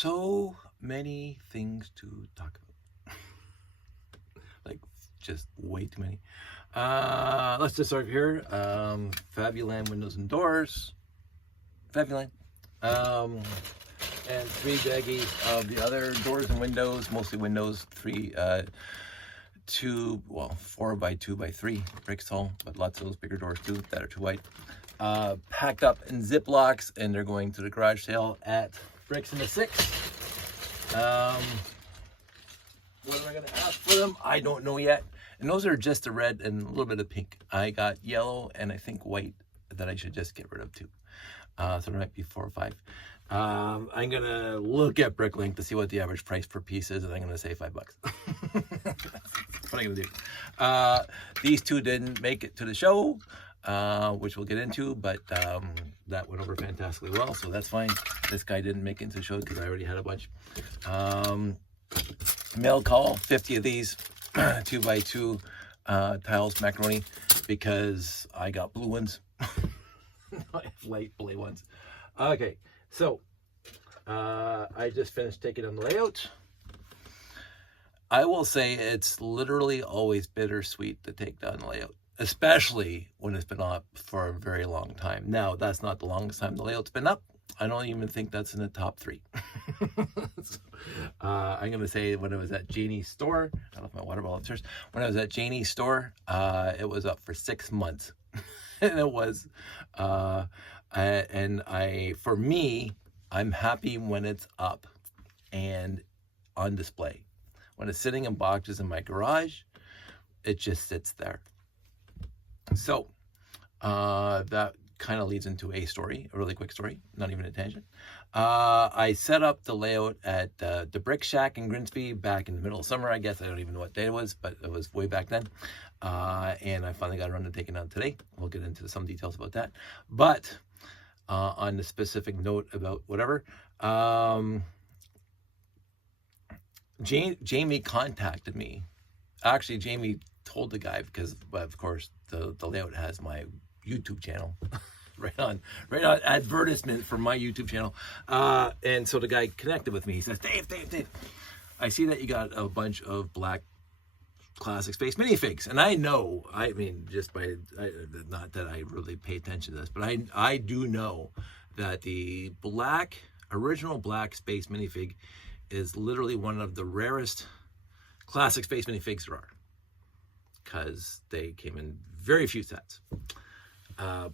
so many things to talk about. Like, just way too many. Let's just start here. Fabuland windows and doors. Fabuland. And 3 baggies of the other doors and windows, mostly windows. 4 by 2 by 3 bricks tall, but lots of those bigger doors too that are too wide. Packed up in Ziplocs, and they're going to the garage sale at Bricks in the Six. What am I going to ask for them? I don't know yet. And those are just the red and a little bit of pink. I got yellow and I think white that I should just get rid of too. So there might be 4 or 5. I'm going to look at Bricklink to see what the average price per piece is, and I'm going to say $5. That's what I'm going to do. These 2 didn't make it to the show, which we'll get into, but that went over fantastically well, so that's fine. This guy didn't make it to the show because I already had a bunch. Mail call, 50 of these 2 by 2 tiles macaroni, because I got blue ones. I have light blue ones. Okay, so I just finished taking on the layout. I will say it's literally always bittersweet to take down the layout, especially when it's been up for a very long time. Now, that's not the longest time the layout's been up. I don't even think that's in the top 3. So, I'm going to say when I was at Janie's store, I left my water bottle upstairs. When I was at Janie's store, it was up for 6 months. And it was, for me, I'm happy when it's up and on display. When it's sitting in boxes in my garage, it just sits there. So that kind of leads into a story, a really quick story, not even a tangent. I set up the layout at the Brick Shack in Grimsby back in the middle of summer, I guess. I don't even know what day it was, but it was way back then. And I finally got around to taking it out today. We'll get into some details about that. But on the specific note about whatever, Jamie contacted me. Actually, Jamie told the guy, because of course the layout has my YouTube channel right on advertisement for my YouTube channel, and so the guy connected with me. He says, Dave, I see that you got a bunch of black classic space minifigs, and I mean, just by not that I really pay attention to this, but I do know that the original black space minifig is literally one of the rarest classic space minifigs there are, because they came in very few sets.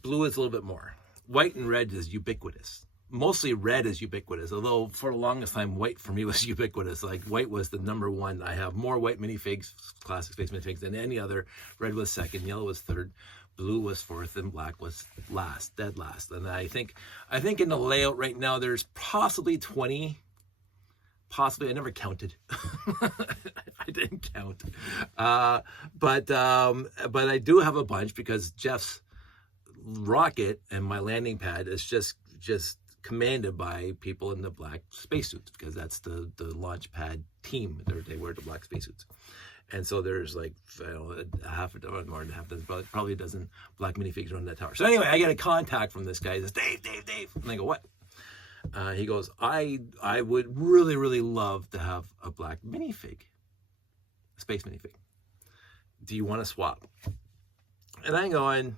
Blue is a little bit more. White and red is ubiquitous. Mostly red is ubiquitous, although for the longest time, white for me was ubiquitous. Like, white was the number one. I have more white minifigs, classic space minifigs, than any other. Red was second, yellow was third, blue was fourth, and black was last, dead last. And I think in the layout right now, there's possibly 20. Possibly, I never counted. I didn't count. But I do have a bunch, because Jeff's rocket and my landing pad is just commanded by people in the black spacesuits, because that's the launch pad team. They wear the black spacesuits. And so there's like, half a dozen, more than half a dozen, probably a dozen black minifigs around that tower. So anyway, I get a contact from this guy. He says, Dave. And I go, what? He goes, I would really, really love to have a black minifig, a space minifig. Do you want to swap? And I'm going,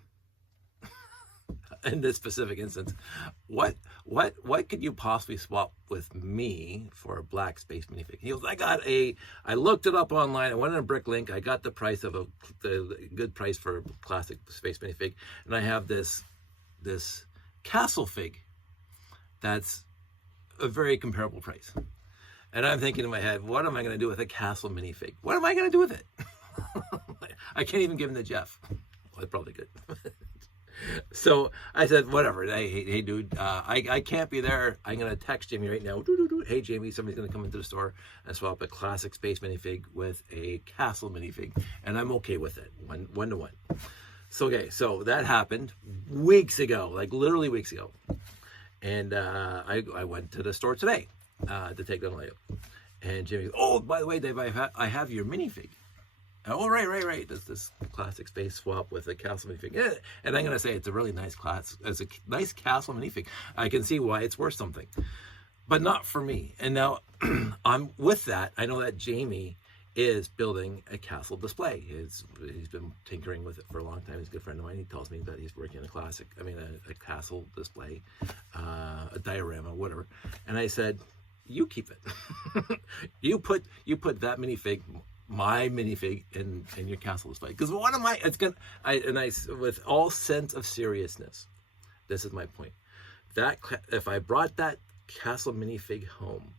in this specific instance, what could you possibly swap with me for a black space minifig? He goes, I looked it up online. I went on Bricklink. I got the price of the good price for a classic space minifig, and I have this castle fig that's a very comparable price. And I'm thinking in my head, what am I going to do with a castle minifig? What am I going to do with it? I can't even give him to Jeff. Well, I probably could. So I said, whatever. Hey dude, I can't be there. I'm going to text Jamie right now. Hey, Jamie, somebody's going to come into the store and swap a classic space minifig with a castle minifig. And I'm okay with it, one to one. So, okay, so that happened weeks ago, like literally weeks ago. And I went to the store today to take down layout. And Jimmy goes, oh, by the way, Dave, I have your minifig. Oh, right. There's this classic space swap with a castle minifig. Yeah. And I'm going to say it's a really nice class. It's a nice castle minifig. I can see why it's worth something. but not for me. And now I'm with that. I know that Jamie is building a castle display. He's been tinkering with it for a long time. He's a good friend of mine. He tells me that he's working on a castle display, a diorama, whatever. And I said, you keep it. you put that minifig, my minifig, in your castle display. Because one of my, with all sense of seriousness, this is my point. That if I brought that castle minifig home,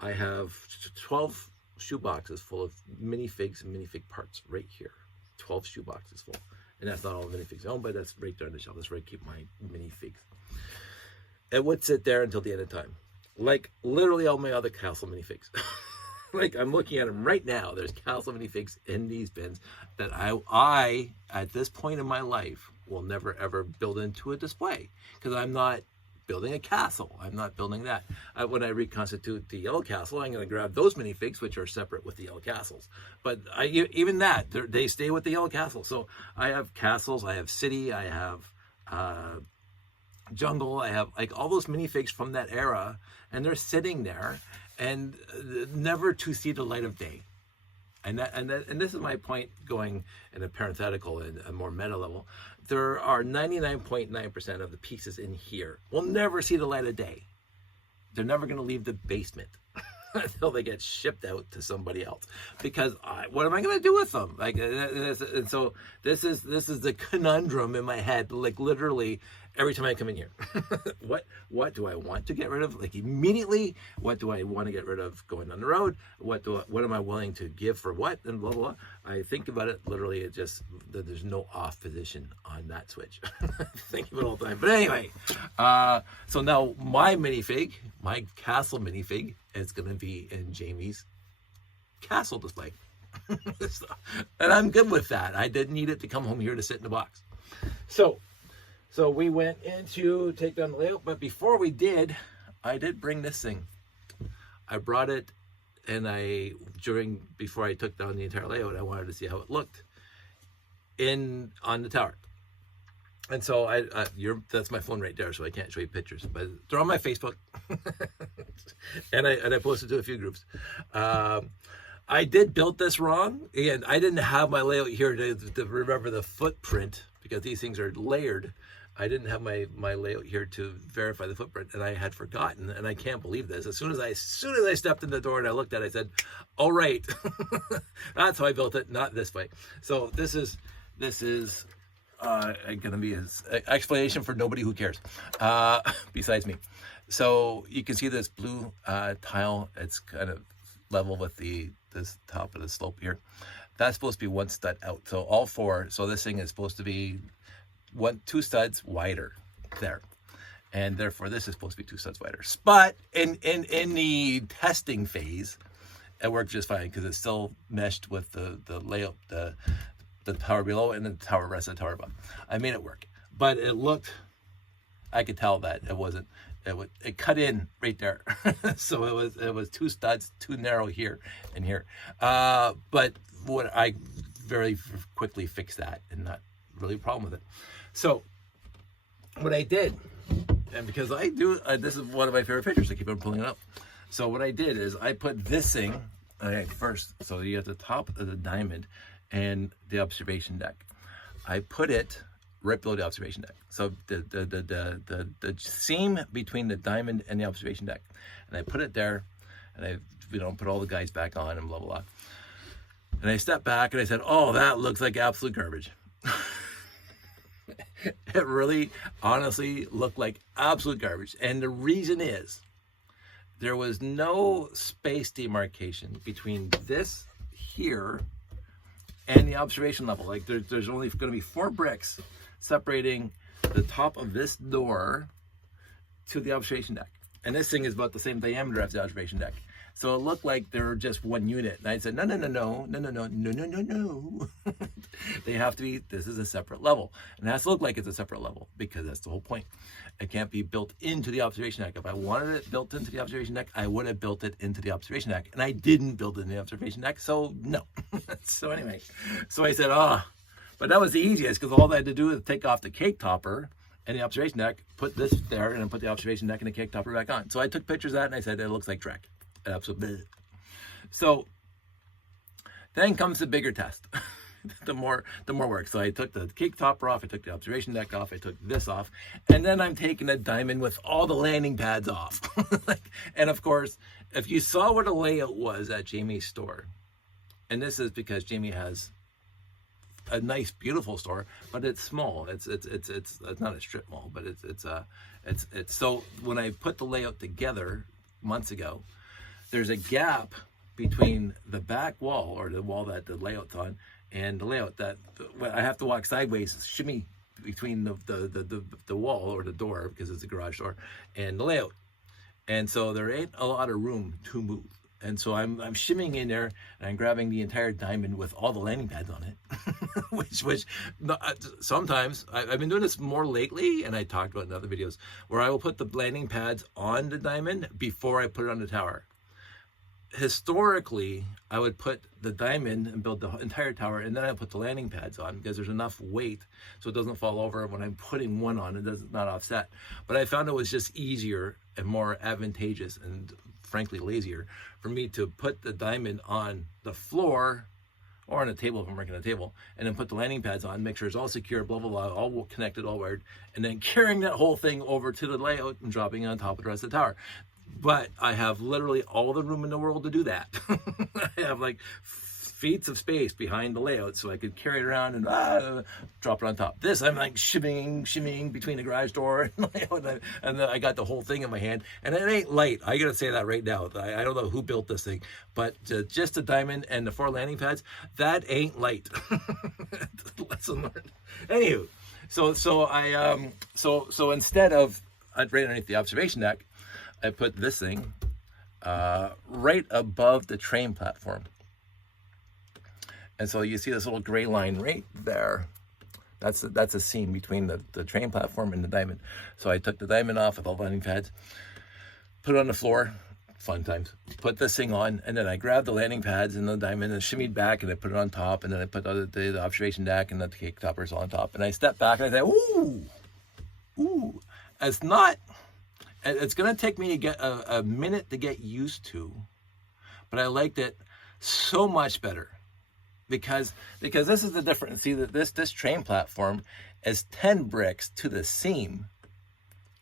I have 12 shoe boxes full of minifigs and minifig parts right here. 12 shoe boxes full. And that's not all minifigs I own, but that's right there on the shelf. That's where I keep my minifigs. It would sit there until the end of time. Like literally all my other castle minifigs. Like I'm looking at them right now. There's castle minifigs in these bins that I at this point in my life will never ever build into a display, because I'm not building a castle. I'm not building that. When I reconstitute the yellow castle, I'm going to grab those minifigs, which are separate with the yellow castles. But even that, they stay with the yellow castle. So I have castles, I have city, I have jungle, I have like all those minifigs from that era, and they're sitting there and never to see the light of day. And this is my point, going in a parenthetical and a more meta level. There are 99.9% of the pieces in here will never see the light of day. They're never going to leave the basement until they get shipped out to somebody else. Because what am I going to do with them? Like, and so this is the conundrum in my head. Like literally every time I come in here, what do I want to get rid of? Like immediately, what do I want to get rid of going on the road? What am I willing to give for what? And blah, blah, blah. I think about it literally. It just, there's no off position on that switch. Think of it all the time. But anyway, so now my minifig, my castle minifig, is going to be in Jamie's castle display. And I'm good with that. I didn't need it to come home here to sit in the box. So we went into Takedown the layout, but before we did, I did bring this thing. I brought it, and before I took down the entire layout, I wanted to see how it looked on the tower. And so that's my phone right there, so I can't show you pictures, but they're on my Facebook, and I posted to a few groups. I did build this wrong, and I didn't have my layout here to remember the footprint, because these things are layered. I didn't have my layout here to verify the footprint, and I had forgotten, and I can't believe this. As soon as I stepped in the door and I looked at it, I said, "All right, that's how I built it, not this way." So this is going to be an explanation for nobody who cares, besides me. So you can see this blue tile. It's kind of level with this top of the slope here. That's supposed to be one stud out. So all four. So this thing is supposed to be two studs wider there, and therefore this is supposed to be 2 studs wider. But in the testing phase, it worked just fine, because it's still meshed with the layout, the tower below and the tower rest of the tower above. I made it work, but I could tell that it cut in right there. So it was 2 studs, too narrow here and here. But what I very quickly fixed that, and not really a problem with it. So what I did, and because I do, this is one of my favorite pictures, I keep on pulling it up. So what I did is I put this thing, first, so you have the top of the diamond and the observation deck. I put it right below the observation deck. So the seam between the diamond and the observation deck. And I put it there, and I put all the guys back on and blah, blah, blah. And I stepped back and I said, "Oh, that looks like absolute garbage." It really, honestly, looked like absolute garbage. And the reason is, there was no space demarcation between this here and the observation level. Like there's only going to be 4 bricks separating the top of this door to the observation deck. And this thing is about the same diameter as the observation deck. So it looked like they were just one unit. And I said, no. They have to be, this is a separate level. And it has to look like it's a separate level, because that's the whole point. It can't be built into the observation deck. If I wanted it built into the observation deck, I would have built it into the observation deck. And I didn't build it in the observation deck, so no. So anyway, so I said, but that was the easiest, because all I had to do was take off the cake topper and the observation deck, put this there, and then put the observation deck and the cake topper back on. So I took pictures of that, and I said, it looks like Trek. Absolutely. So then comes the bigger test. the more work. So I took the cake topper off, I took the observation deck off, I took this off, and then I'm taking a diamond with all the landing pads off. And of course, if you saw what the layout was at Jamie's store, and this is because Jamie has a nice, beautiful store, but it's small. It's not a strip mall, but it's so when I put the layout together months ago, there's a gap between the back wall, or the wall that the layout's on, and the layout that I have to walk sideways, shimmy between the wall or the door, because it's a garage door, and the layout. And so there ain't a lot of room to move. And so I'm shimmying in there, and I'm grabbing the entire diamond with all the landing pads on it, which sometimes I've been doing this more lately, and I talked about in other videos, where I will put the landing pads on the diamond before I put it on the tower. Historically, I would put the diamond and build the entire tower, and then I put the landing pads on, because there's enough weight so it doesn't fall over when I'm putting one on. It does not offset. But I found it was just easier and more advantageous, and frankly lazier, for me to put the diamond on the floor or on a table if I'm working on a table, and then put the landing pads on, make sure it's all secure, blah, blah, blah, all connected, all wired, and then carrying that whole thing over to the layout and dropping it on top of the rest of the tower. But I have literally all the room in the world to do that. I have like feet of space behind the layout, so I could carry it around and drop it on top. This, I'm like shimmying between the garage door and layout, and I got the whole thing in my hand, and it ain't light. I gotta say that right now. I don't know who built this thing, but just the diamond and the 4 landing pads, that ain't light. Lesson learned. Anywho, so instead of right underneath the observation deck, I put this thing right above the train platform. And so you see this little gray line right there. That's a seam between the train platform and the diamond. So I took the diamond off with all the landing pads, put it on the floor, fun times, put this thing on, and then I grabbed the landing pads and the diamond and shimmied back, and I put it on top, and then I put the observation deck and the cake toppers on top. And I stepped back and I said, ooh, it's going to take me to get a minute to get used to, but I liked it so much better because this is the difference. See, that this train platform is 10 bricks to the seam,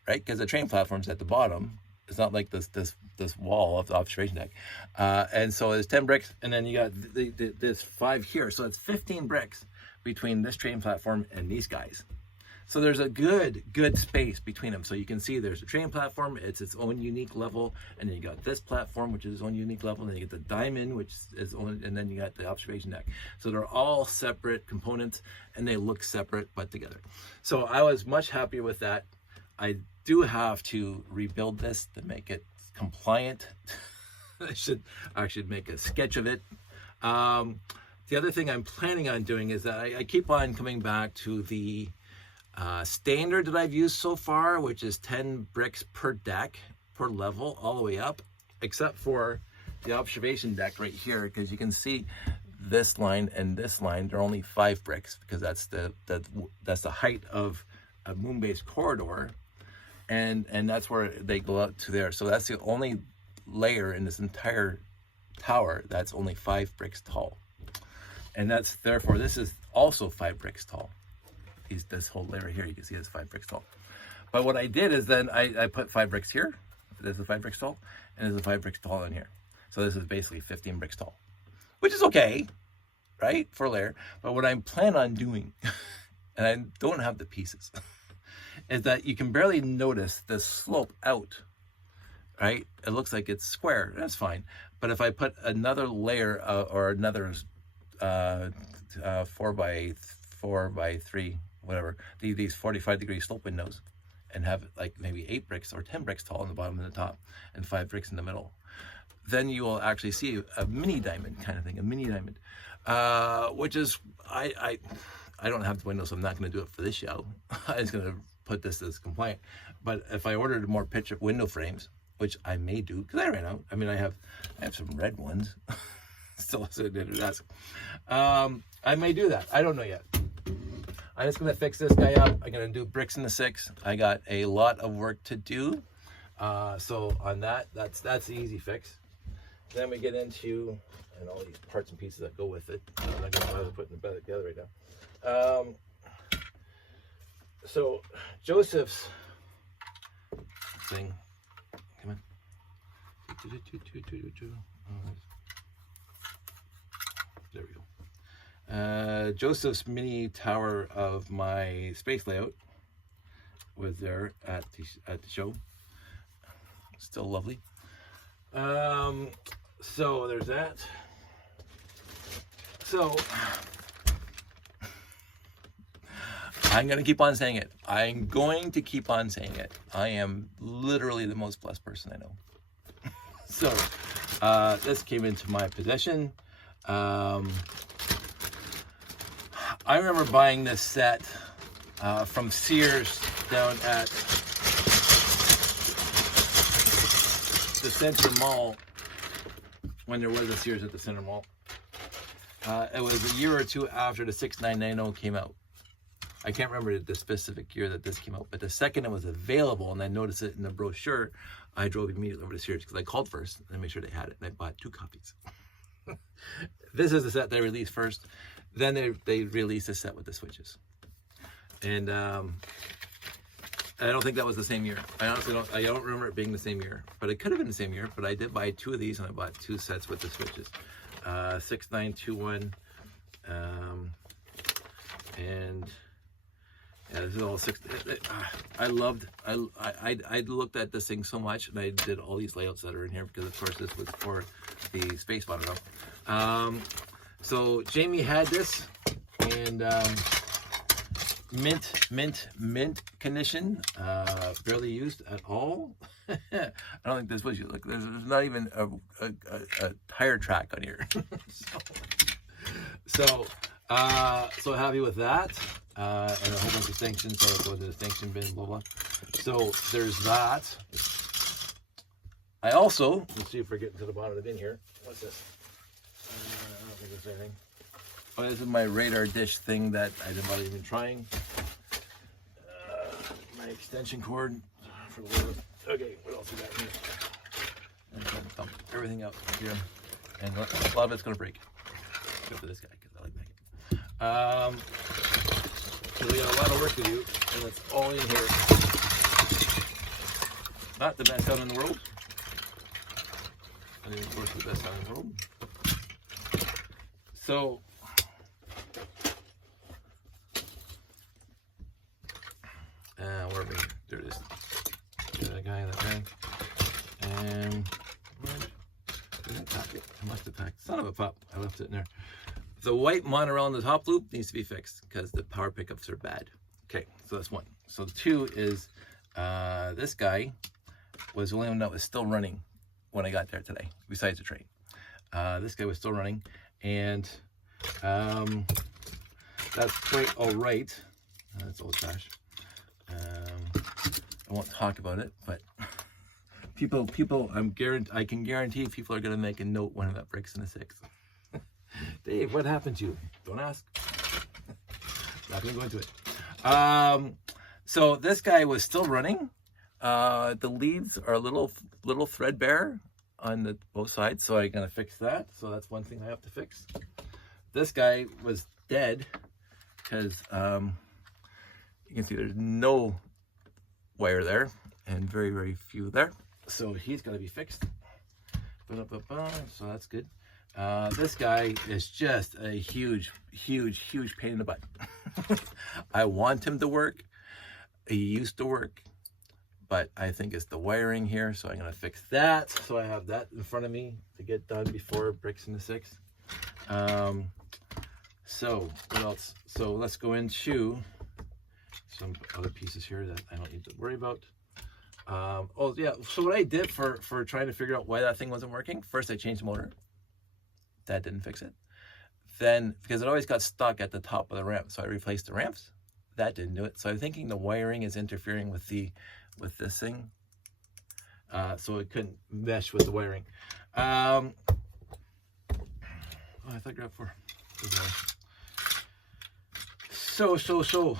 right? Because the train platform's at the bottom. It's not like this wall of the observation deck. And so it's 10 bricks, and then you got this 5 here. So it's 15 bricks between this train platform and these guys. So there's a good space between them. So you can see there's a train platform, it's its own unique level, and then you got this platform, which is its own unique level, and then you get the diamond, which is own, and then you got the observation deck. So they're all separate components, and they look separate but together. So I was much happier with that. I do have to rebuild this to make it compliant. I should make a sketch of it. The other thing I'm planning on doing is that I keep on coming back to the standard that I've used so far, which is 10 bricks per deck, per level, all the way up, except for the observation deck right here, because you can see this line and this line, they're only 5 bricks, because that's the height of a moon-based corridor, and that's where they go out to there. So that's the only layer in this entire tower that's only 5 bricks tall, and that's therefore this is also 5 bricks tall. This whole layer here, you can see it's 5 bricks tall. But what I did is then I put 5 bricks here. There's a 5 bricks tall, and there's a 5 bricks tall in here. So this is basically 15 bricks tall, which is okay, right, for a layer. But what I'm planning on doing, and I don't have the pieces, is that you can barely notice the slope out, right? It looks like it's square. That's fine. But if I put another layer or another 4 by 3, whatever, these 45-degree slope windows, and have like maybe 8 bricks or 10 bricks tall on the bottom and the top, and 5 bricks in the middle, then you will actually see a mini diamond kind of thing, a mini diamond, which is, I don't have the windows, so I'm not going to do it for this show. I'm just going to put this as compliant. But if I ordered more picture window frames, which I may do, because I ran out. I mean, I have some red ones still sitting in the desk. I may do that. I don't know yet. I'm just gonna fix this guy up. I'm gonna do bricks in the 6. I got a lot of work to do. So on that, that's the easy fix. Then we get into, and all these parts and pieces that go with it. I'm not gonna bother putting it together right now. So Joseph's thing, come on. There we go. Joseph's mini tower of my space layout was there at the show. Still lovely. So there's that. So I'm going to keep on saying it. I'm going to keep on saying it. I am literally the most blessed person I know. So this came into my possession. I remember buying this set from Sears down at the Center Mall, when there was a Sears at the Center Mall. It was a year or two after the 6990 came out. I can't remember the specific year that this came out, but the second it was available and I noticed it in the brochure, I drove immediately over to Sears because I called first and made sure they had it, and I bought 2 copies. This is the set they released first. Then they released a set with the switches. And I don't think that was the same year. I honestly don't remember it being the same year, but it could have been the same year. But I did buy 2 of these, and I bought 2 sets with the switches. 6921, and yeah, this is all 6. I looked at this thing so much, and I did all these layouts that are in here because, of course, this was for the space monitor. So Jamie had this, and mint condition, barely used at all. I don't think this was used. Look, there's not even a tire track on here. so happy with that. And a whole bunch of sanctions, so it goes in the sanction bin, blah blah. So there's that. I also, let's see if we're getting to the bottom of the bin here. What's this? I don't think there's anything. Oh, this is my radar dish thing that I didn't bother even trying. My extension cord for the load. Okay, what else we got here? I'm trying to dump everything out here, and a lot of it's gonna break. Go for this guy because I like that. So we got a lot of work to do, and it's all in here. Not the best sound in the world. I think it's the best sound in the world. So where are we? There it is. That guy, and didn't pack it. I must have packed. Son of a pup. I left it in there. The white monorail in the top loop needs to be fixed because the power pickups are bad. Okay, so that's 1. So 2 is this guy was the only one that was still running when I got there today, besides the train. This guy was still running, and that's quite all right. That's old trash. I won't talk about it, but people, I can guarantee people are gonna make a note when that breaks in the 6. Dave, what happened to you? Don't ask. Not gonna go into it. So this guy was still running. The leads are a little threadbare on both sides, so I'm gonna fix that. So that's one thing I have to fix. This guy was dead because you can see there's no wire there and very, very few there. So he's got to be fixed. So that's good. This guy is just a huge pain in the butt. I want him to work. He used to work, but I think it's the wiring here. So I'm going to fix that. So I have that in front of me to get done before it breaks in the 6. So what else? So let's go into some other pieces here that I don't need to worry about. Oh yeah, so what I did for trying to figure out why that thing wasn't working, first I changed the motor. That didn't fix it. Then, because it always got stuck at the top of the ramp, so I replaced the ramps. That didn't do it. So I'm thinking the wiring is interfering with this thing. So it couldn't mesh with the wiring. Oh, I thought you were up for. The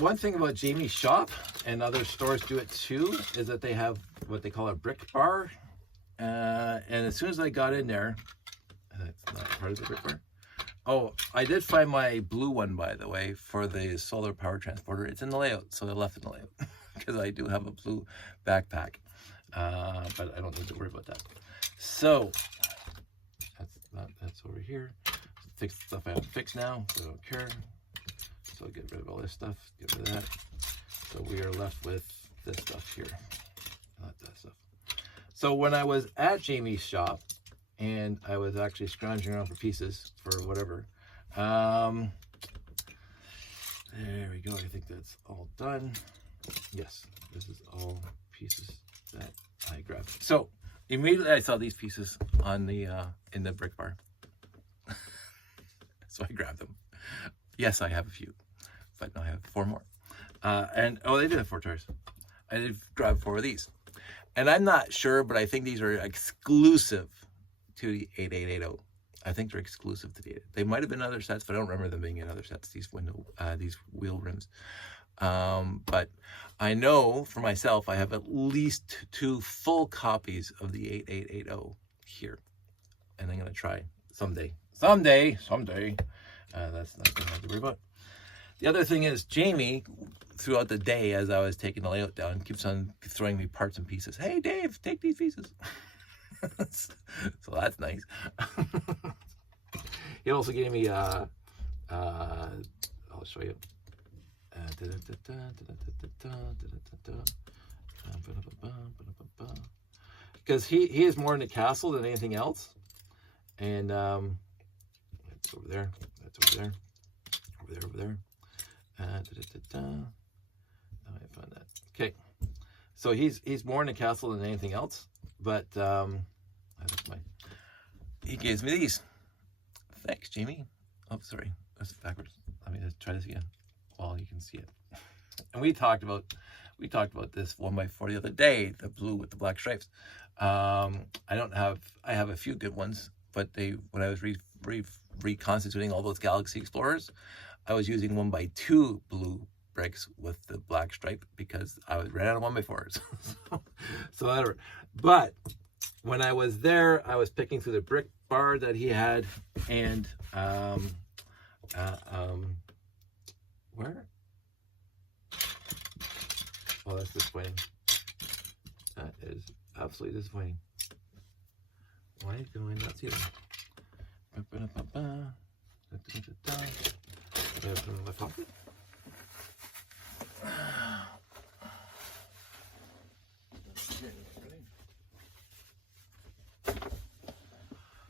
one thing about Jamie's shop, and other stores do it too, is that they have what they call a brick bar. And as soon as I got in there, that's not part of the brick bar. Oh, I did find my blue one, by the way, for the solar power transporter. It's in the layout, so I left it in the layout because I do have a blue backpack, but I don't need to worry about that. So that's over here. Fix stuff I have to fix now, so I don't care. So I'll get rid of all this stuff, get rid of that. So we are left with this stuff here, not that stuff. So when I was at Jamie's shop, and I was actually scrounging around for pieces for whatever. There we go. I think that's all done. Yes, this is all pieces that I grabbed. So immediately I saw these pieces on the in the brick bar. So I grabbed them. Yes, I have a few, but now I have 4 more. And oh, they did have 4 tires. I did grab 4 of these. And I'm not sure, but I think these are exclusive to the 8880. I think they're exclusive to the 88. They might have been other sets, but I don't remember them being in other sets, these wheel rims. But I know for myself, I have at least 2 full copies of the 8880 here. And I'm going to try someday. That's not going to have to worry about. The other thing is, Jamie, throughout the day, as I was taking the layout down, keeps on throwing me parts and pieces. Hey, Dave, take these pieces. So that's nice. He also gave me I'll show you. Because he is more into castle than anything else. And it's over there. That's over there. Over there. I found that. Okay. So he's more into castle than anything else. But he gives me these. Thanks, Jamie. Oh, sorry, that's backwards. Let me just try this again while you can see it. And we talked about this 1x4 the other day, the blue with the black stripes. I have a few good ones, but when I was reconstituting all those Galaxy Explorers, I was using 1x2 blue bricks with the black stripe because I ran out of 1x4s. So whatever. But when I was there, I was picking through the brick bar that he had, and where? Oh, that's disappointing. That is absolutely disappointing. Why do I not see them? I have them in my pocket.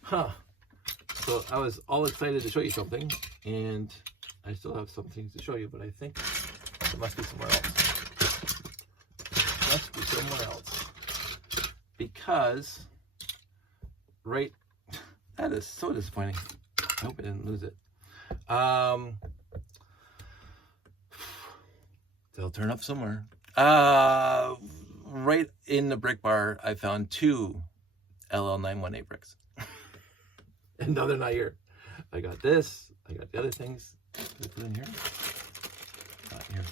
Huh. So I was all excited to show you something, and I still have some things to show you, but I think it must be somewhere else. Because that is so disappointing. I hope I didn't lose it. They'll turn up somewhere. Right in the brick bar, I found 2 LL918 bricks. And no, they're not here. I got this. I got the other things. Did I put in here? Not here.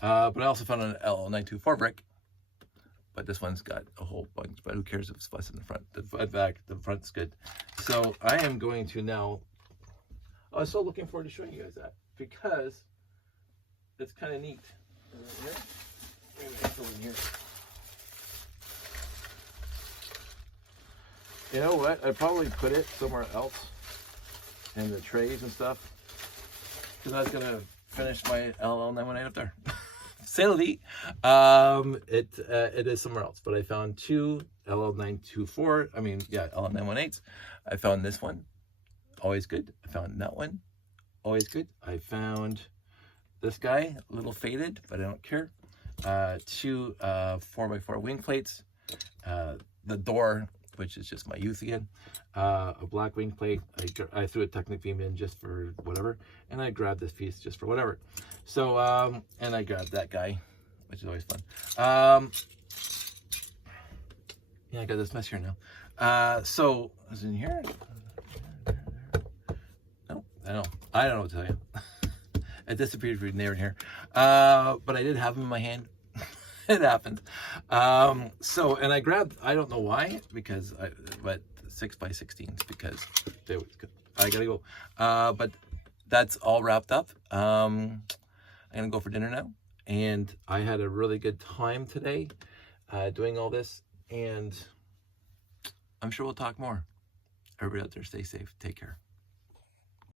But I also found an LL924 brick. But this one's got a whole bunch. But who cares if it's less in the front? The front's good. So I am going to now. I was so looking forward to showing you guys that, because it's kind of neat. Is it here? Maybe it's over here. You know what? I'd probably put it somewhere else in the trays and stuff, because I was going to finish my LL918 up there. Silly. It is somewhere else, but I found 2 LL918s. I found this one, always good. I found that one, always good. I found this guy, a little faded, but I don't care. 2 4x4 wing plates. The door, which is just my youth again. A black wing plate. I threw a Technic beam in just for whatever, and I grabbed this piece just for whatever. So, and I grabbed that guy, which is always fun. Yeah, I got this mess here now. So, is it in here? No, I don't know what to tell you. It disappeared from there and here. But I did have them in my hand. It happened. So, and I grabbed, I don't know why, but 6x16s because I gotta go. But that's all wrapped up. I'm gonna go for dinner now. And I had a really good time today doing all this. And I'm sure we'll talk more. Everybody out there, stay safe. Take care.